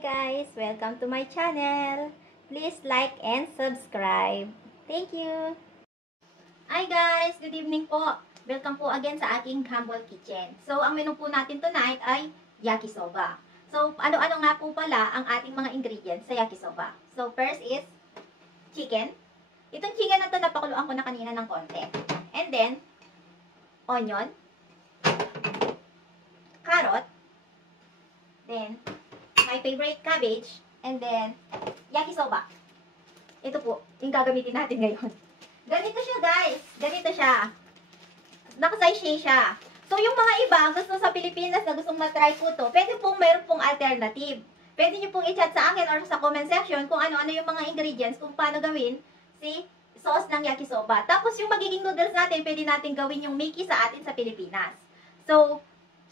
Guys, welcome to my channel. Please like and subscribe. Thank you. Hi guys, good evening po. Welcome po again sa aking humble kitchen. So, ang menu po natin tonight ay yakisoba. So, ano-ano nga po pala ang ating mga ingredients sa yakisoba. So, first is chicken. Itong chicken na to napakuluan ko na kanina ng konti. And then, onion, carrot, then my favorite cabbage, and then yakisoba. Ito po, yung gagamitin natin ngayon. Ganito siya guys, ganito siya. Naka-sachet siya. So yung mga iba, gusto sa Pilipinas na gustong matry po to, pwede pong meron pong alternative. Pwede nyo pong i-chat sa akin or sa comment section kung ano-ano yung mga ingredients, kung paano gawin si sauce ng yakisoba. Tapos yung magiging noodles natin, pwede natin gawin yung Mickey sa atin sa Pilipinas. So,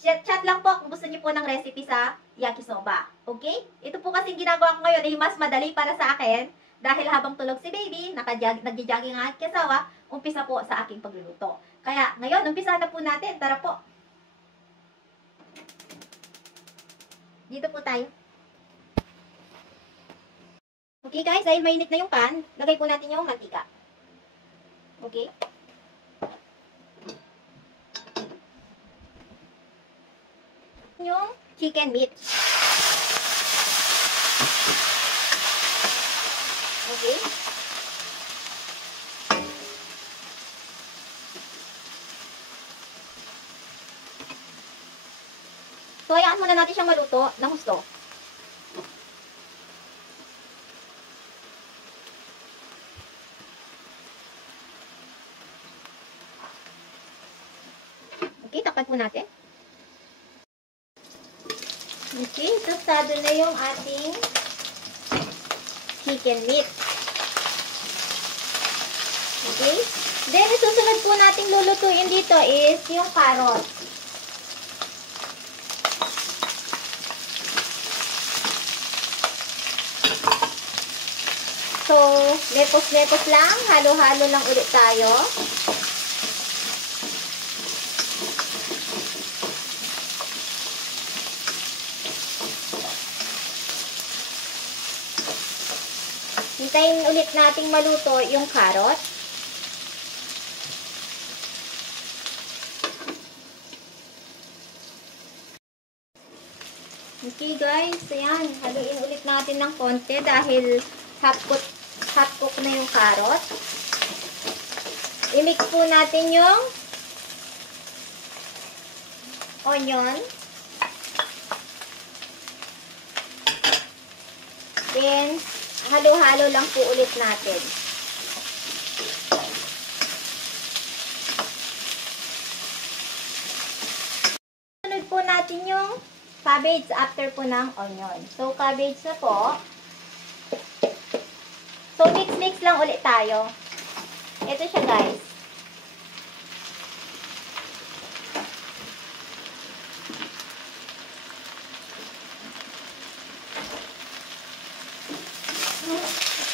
chat lang po kung gusto niyo po ng recipe sa yakisoba. Okay? Ito po kasi ginagawa ko ngayon ay mas madali para sa akin dahil habang tulog si baby, nagja-jogging ang aking asawa, umpisa po sa aking pagluluto. Kaya ngayon, umpisa na po natin. Tara po. Dito po tayo. Okay guys, dahil mainit na yung pan, lagay po natin yung mantika. Okay? Yung chicken meat. Okay. So, hayaan muna natin siyang maluto ng gusto. Okay, takpan po natin. Okay, tostado na yung ating chicken meat. Okay? Then, susunod po nating lulutuin dito is yung carrot. So, lepos-lepos lang. Halo-halo lang ulit tayo. Hintayin ulit nating maluto yung carrot. Okay guys, ayan. Haluin ulit natin ng konti dahil hot cook na yung carrot. I-mix po natin yung onion. Then, halo-halo lang po ulit natin. Sunod po natin yung cabbage after po ng onion. So, cabbage na po. So, mix-mix lang ulit tayo. Ito siya guys.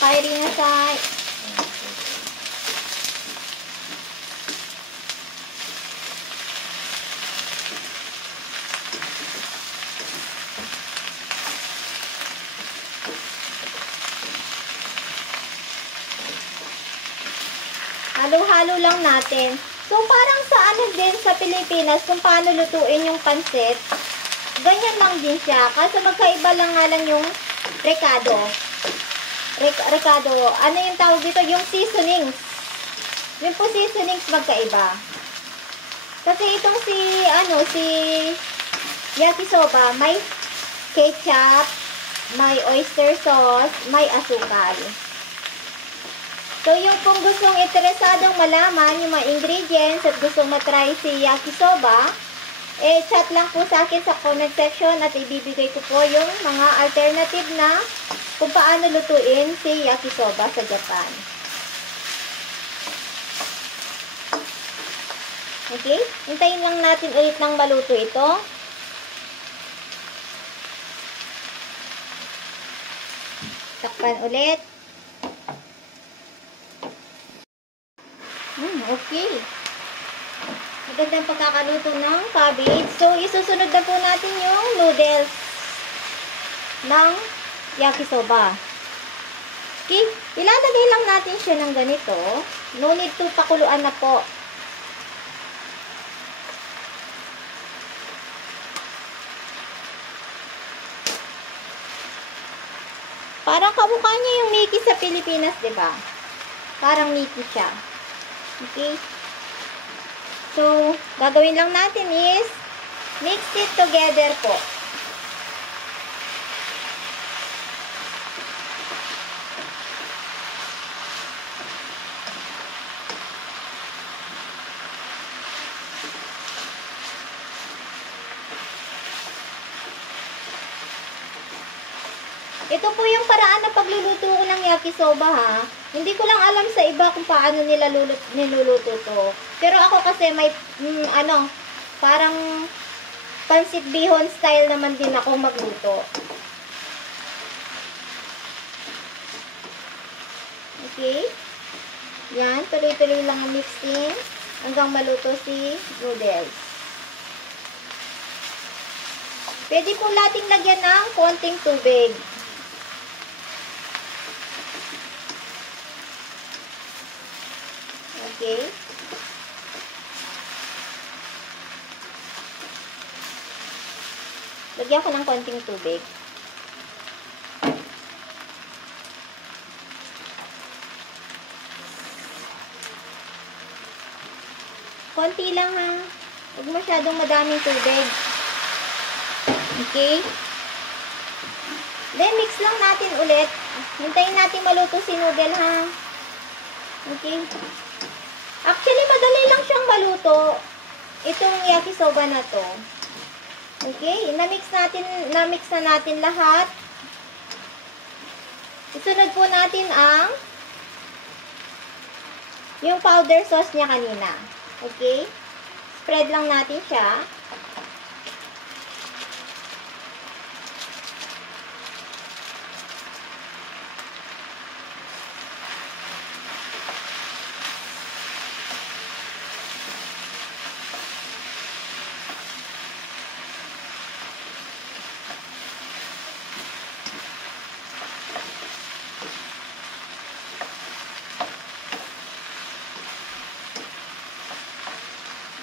Fiery na sa halo-halo lang natin. So, parang sa ano din sa Pilipinas, kung paano lutuin yung pansit, ganyan lang din siya. Kasi magkaiba lang nga lang yung recado. Recado, ano yung tawag dito? Yung seasonings. Yung po seasonings magkaiba. Kasi itong si yakisoba, may ketchup, may oyster sauce, may asukal. So, yung kung gustong interesadong malaman yung mga ingredients at gustong matry si yakisoba, chat lang po sa akin sa comment section at ibibigay ko po yung mga alternative na kung paano lutuin si yakisoba sa Japan. Okay? Hintayin lang natin ulit ng maluto ito. Takpan ulit. Okay. Magandang pagkakaluto ng cabbage. So, isusunod na po natin yung noodles. ng yakisoba. Okay? Ilalagay lang natin siya ng ganito. No need to pakuluan na po. Parang kamukha niya yung Mickey sa Pilipinas, di ba? Parang Mickey siya. Okay? So, gagawin lang natin is mix it together po. Ito po yung paraan na pagluluto ko ng yakisoba, ha. Hindi ko lang alam sa iba kung paano nila niluluto to. Pero ako kasi may, parang pansit bihon style naman din ako magluto. Okay. Yan, tuloy-tuloy lang ang mixing hanggang maluto si noodles. Pwede po nating lagyan ng konting tubig. Okay. Lagyan ko ng konting tubig. Konti lang, ha. Huwag masyadong madaming tubig. Okay. Then, mix lang natin ulit. Hintayin natin maluto si noodle, ha. Okay. Actually, madali lang siyang maluto. Itong yakisoba na to. Okay. Na-mix na natin lahat. Isunod po natin ang yung powder sauce niya kanina. Okay. Spread lang natin siya.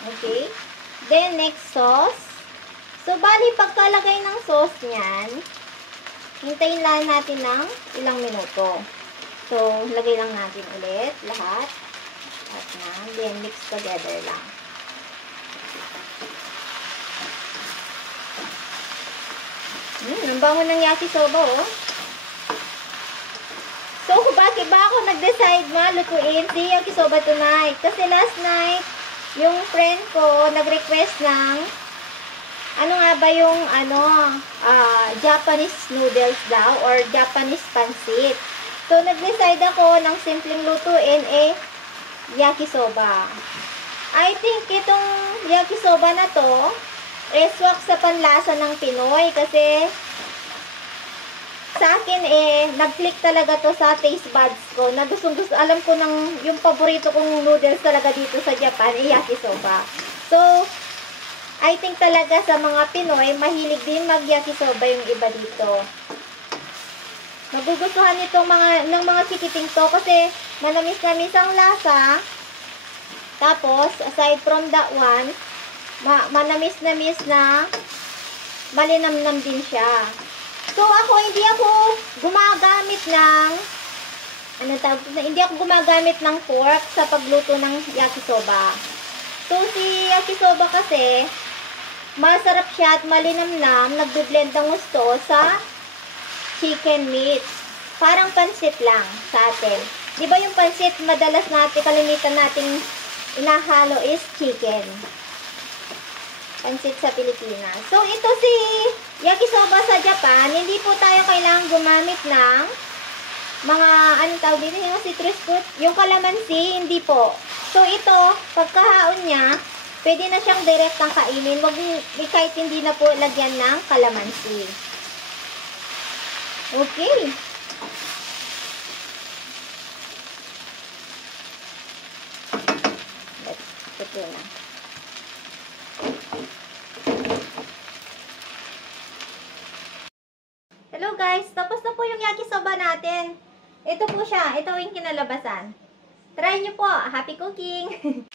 Okay. Then, next sauce. So, bali, pagkalagay ng sauce niyan, hintayin lang natin ng ilang minuto. So, lagay lang natin ulit lahat. At na. Then, mix together lang. Ang bango ng yakisoba, oh. So, bakit ba ako nag-decide lutuin si yakisoba tonight? Kasi last night, yung friend ko nag-request ng ano nga ba yung Japanese noodles daw or Japanese pancit. So, nag-decide ako ng simpleng lutuin yakisoba. I think itong yakisoba na to swak sa panlasa ng Pinoy kasi sa akin nag-click talaga to sa taste buds ko. Na gustong-gusto, alam ko yung paborito kong noodles talaga dito sa Japan, yakisoba. So, I think talaga sa mga Pinoy, mahilig din mag-yakisoba yung iba dito. Magugustuhan ng mga chikiting to kasi manamis-namis ang lasa. Tapos, aside from that one, manamis-namis na malinamnam din siya. So, hindi ako gumagamit ng pork sa pagluto ng yakisoba. So, si yakisoba kasi, masarap siya at malinamnam, nagbe-blend ng gusto sa chicken meat. Parang pansit lang sa atin. Di ba yung pansit, kalimitan nating inahalo is chicken. Pansit sa Pilipinas. So, ito si yakisoba sa Japan, hindi po tayo kailangang gumamit ng mga, yung citrus fruit, yung kalamansi, hindi po. So, ito, pagkahaon niya, pwede na siyang direct ang kainin. Kahit hindi na po lagyan ng kalamansi. Okay. Let's put na. Hello guys, tapos na po yung yakisoba natin. Ito po siya. Ito yung kinalabasan. Try nyo po. Happy cooking!